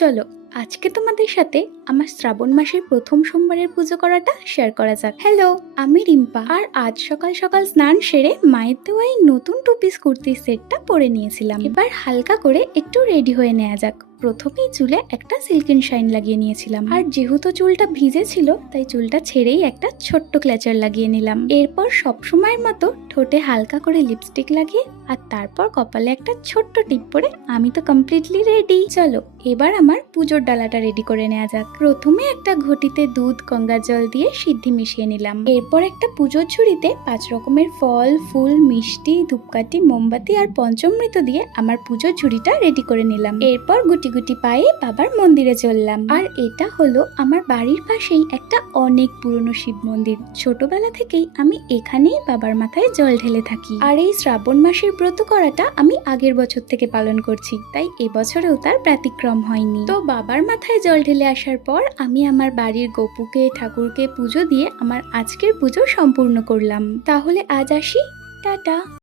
চলো আজকে তোমাদের সাথে আমার শ্রাবণ মাসের প্রথম সোমবারের পুজো করাটা শেয়ার করা যাক। হ্যালো, আমি রিম্পা, আর আজ সকাল সকাল স্নান সেরে মায়ের দেওয়া এই নতুন টু পিস কুর্তির সেটটা পরে নিয়েছিলাম। এবার হালকা করে একটু রেডি হয়ে নেওয়া যাক। প্রথমেই চুলে একটা সিল্কিন শাইন লাগিয়ে নিয়েছিলাম, আর যেহেতু চুলটা ভিজে ছিল তাই চুলটা ছেড়েই একটা ছোট্ট ক্ল্যাচার লাগিয়ে নিলাম। এরপর সবসময়ের মতো ঠোঁটে হালকা করে লিপস্টিক লাগিয়ে আর তারপর কপালে একটা ছোট্ট টিপ পরে আমি তো কমপ্লিটলি রেডি। চলো এবার আমার পুজোর ডালাটা রেডি করে নেওয়া যাক। প্রথমে একটা ঘটিতে দুধ গঙ্গা জল দিয়ে সিদ্ধি মিশিয়ে নিলাম। এরপর একটা পুজোর ঝুড়িতে 5 রকমের ফল, ফুল, মিষ্টি, ধূপকাঠি, মোমবাতি আর পঞ্চামৃত দিয়ে আমার পুজোর ঝুড়িটা রেডি করে নিলাম। এরপর গুটি গুটি পায়ে বাবার মন্দিরে চললাম। আর এটা হলো আমার বাড়ির পাশেই একটা অনেক পুরনো শিব মন্দির। ছোটবেলা থেকেই আমি এখানেই বাবার মাথায় জল ঢেলে থাকি। আর এই শ্রাবণ মাসের ব্রত করাটা আমি আগের বছর থেকে পালন করছি, তাই এবছরেও তার ব্যতিক্রম হয়নি। তো বাবার মাথায় জল ঢেলে আসার পর আমি আমার বাড়ির গপুকে, ঠাকুরকে পুজো দিয়ে আমার আজকের পুজো সম্পূর্ণ করলাম। তাহলে আজ আসি, টাটা।